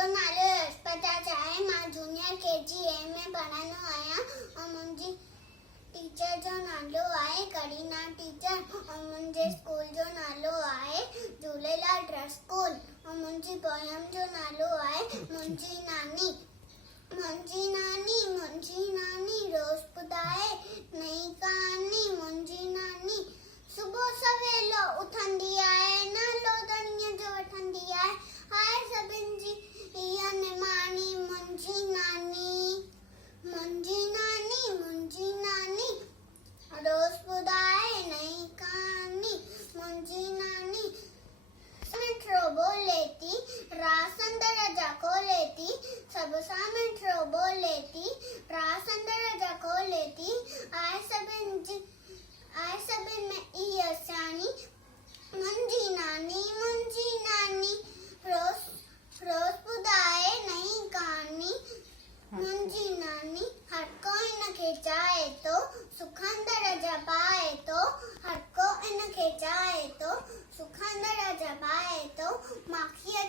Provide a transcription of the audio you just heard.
मुंहिंजो नालो यशपताज आहे। मां जूनियर KG में पढ़ंदो आहियां ऐं मुंहिंजी टीचर जो नालो आहे करीना टीचर ऐं मुंहिंजे स्कूल जो नालो आहे झूलेलाल ट्रस्ट स्कूल ऐं मुंहिंजी पोयम जो नालो आहे मुंहिंजी नानी। मुंहिंजी नानी रोज़ ॿुधाए नई कहानी। मुंहिंजी नानी सुबुह सवेलो उथंदी आहे, नालो दणीअ जो वठंदी आहे। हाय सभिनि जी इहा निमाणी मुंहिंजी नानी। मुंहिंजी नानी रोज़ ॿुधाए नई कहानी। मुंहिंजी नानी मिठो बोलेती, रास अंदर जा खोलेती, सब सां मिठो बोलेती, रास अंदर जा खोलेती। आए सभिनि में इहा सियाणी मुंहिंजी नानी रोज़ ॿुधाए नई कहानी। मुंहिंजी नानी हर को इनखे चाहे थो, सुख अंदर जा पाए थो। हर को इनखे चाहे थो, सुख अंदर जा पाए थो। माखीअ